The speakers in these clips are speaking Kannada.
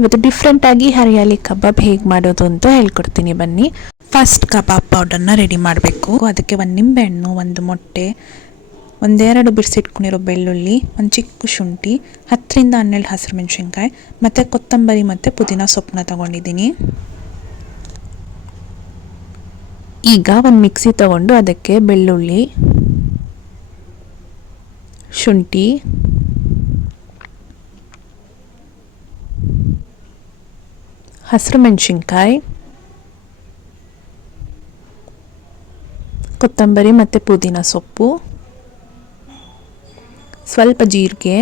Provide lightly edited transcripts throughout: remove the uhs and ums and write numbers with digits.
ಇವತ್ತು ಡಿಫ್ರೆಂಟಾಗಿ ಹರಿಯಾಲಿ ಕಬಾಬ್ ಹೇಗೆ ಮಾಡೋದು ಅಂತ ಹೇಳ್ಕೊಡ್ತೀನಿ ಬನ್ನಿ. ಫಸ್ಟ್ ಕಬಾಬ್ ಪೌಡರ್ನ ರೆಡಿ ಮಾಡಬೇಕು. ಅದಕ್ಕೆ ಒಂದು ನಿಂಬೆಹಣ್ಣು, ಒಂದು ಮೊಟ್ಟೆ, ಒಂದೆರಡು ಬಿಡಿಸಿಟ್ಕೊಂಡಿರೋ ಬೆಳ್ಳುಳ್ಳಿ, ಒಂದು ಚಿಕ್ಕ ಶುಂಠಿ, 10ರಿಂದ 12 ಹಸಿರು ಮೆಣಸಿನ್ಕಾಯಿ ಮತ್ತು ಕೊತ್ತಂಬರಿ ಮತ್ತು ಪುದೀನ ಸೊಪ್ಪನ್ನ ತೊಗೊಂಡಿದ್ದೀನಿ. ಈಗ ಒಂದು ಮಿಕ್ಸಿ ತೊಗೊಂಡು ಅದಕ್ಕೆ ಬೆಳ್ಳುಳ್ಳಿ, ಶುಂಠಿ, ಹಸಿರು ಮೆಣಸಿನ್ಕಾಯಿ, ಕೊತ್ತಂಬರಿ ಮತ್ತು ಪುದೀನ ಸೊಪ್ಪು, ಸ್ವಲ್ಪ ಜೀರಿಗೆ,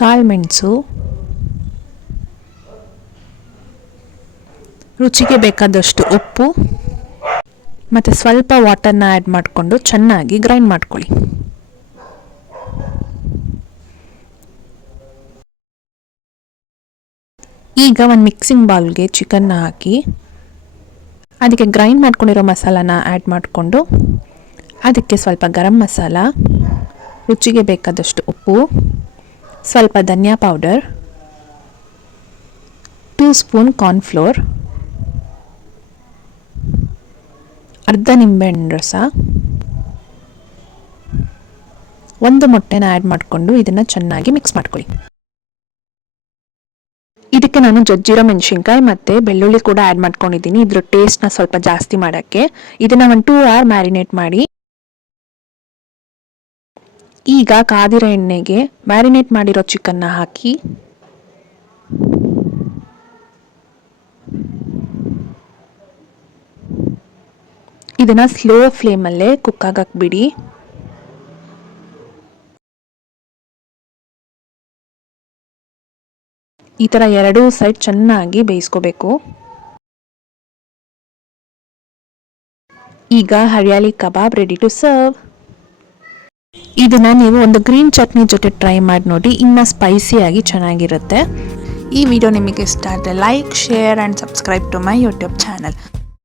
ಕಾಳುಮೆಣಸು, ರುಚಿಗೆ ಬೇಕಾದಷ್ಟು ಉಪ್ಪು ಮತ್ತು ಸ್ವಲ್ಪ ವಾಟರ್ನ ಆ್ಯಡ್ ಮಾಡಿಕೊಂಡು ಚೆನ್ನಾಗಿ ಗ್ರೈಂಡ್ ಮಾಡ್ಕೊಳ್ಳಿ. ಈಗ ಒಂದು ಮಿಕ್ಸಿಂಗ್ ಬೌಲ್ಗೆ ಚಿಕನ್ನ ಹಾಕಿ ಅದಕ್ಕೆ ಗ್ರೈಂಡ್ ಮಾಡ್ಕೊಂಡಿರೋ ಮಸಾಲಾನ ಆ್ಯಡ್ ಮಾಡಿಕೊಂಡು ಅದಕ್ಕೆ ಸ್ವಲ್ಪ ಗರಂ ಮಸಾಲ, ರುಚಿಗೆ ಬೇಕಾದಷ್ಟು ಉಪ್ಪು, ಸ್ವಲ್ಪ ಧನಿಯಾ ಪೌಡರ್, 2 ಸ್ಪೂನ್ ಕಾರ್ನ್ಫ್ಲೋರ್, ಅರ್ಧ ನಿಂಬೆಹಣ್ಣು ರಸ, ಒಂದು ಮೊಟ್ಟೆನ ಆ್ಯಡ್ ಮಾಡಿಕೊಂಡು ಇದನ್ನು ಚೆನ್ನಾಗಿ ಮಿಕ್ಸ್ ಮಾಡ್ಕೊಳ್ಳಿ. ಇದಕ್ಕೆ ನಾನು ಜಜ್ಜಿರೋ ಮೆಣಸಿನ್ಕಾಯಿ ಮತ್ತು ಬೆಳ್ಳುಳ್ಳಿ ಕೂಡ ಆ್ಯಡ್ ಮಾಡ್ಕೊಂಡಿದ್ದೀನಿ, ಇದ್ರ ಟೇಸ್ಟ್ನ ಸ್ವಲ್ಪ ಜಾಸ್ತಿ ಮಾಡೋಕ್ಕೆ. ಇದನ್ನು ಒಂದು 2 hour ಮ್ಯಾರಿನೇಟ್ ಮಾಡಿ. ಈಗ ಕಾದಿರೋ ಎಣ್ಣೆಗೆ ಮ್ಯಾರಿನೇಟ್ ಮಾಡಿರೋ ಚಿಕನ್ನ ಹಾಕಿ ಇದನ್ನು ಸ್ಲೋ ಫ್ಲೇಮಲ್ಲೇ ಕುಕ್ ಆಗಕ್ಕೆ ಬಿಡಿ. ಈ ಥರ ಎರಡೂ ಸೈಡ್ ಚೆನ್ನಾಗಿ ಬೇಯಿಸ್ಕೋಬೇಕು. ಈಗ hariyali kebab ready to serve. ಇದನ್ನು ನೀವು ಒಂದು ಗ್ರೀನ್ ಚಟ್ನಿ ಜೊತೆ ಟ್ರೈ ಮಾಡಿ ನೋಡಿ, ಇನ್ನೂ ಸ್ಪೈಸಿಯಾಗಿ ಚೆನ್ನಾಗಿರುತ್ತೆ. ಈ ವಿಡಿಯೋ ನಿಮಗೆ ಇಷ್ಟ ಆದರೆ like, share and subscribe to my YouTube channel.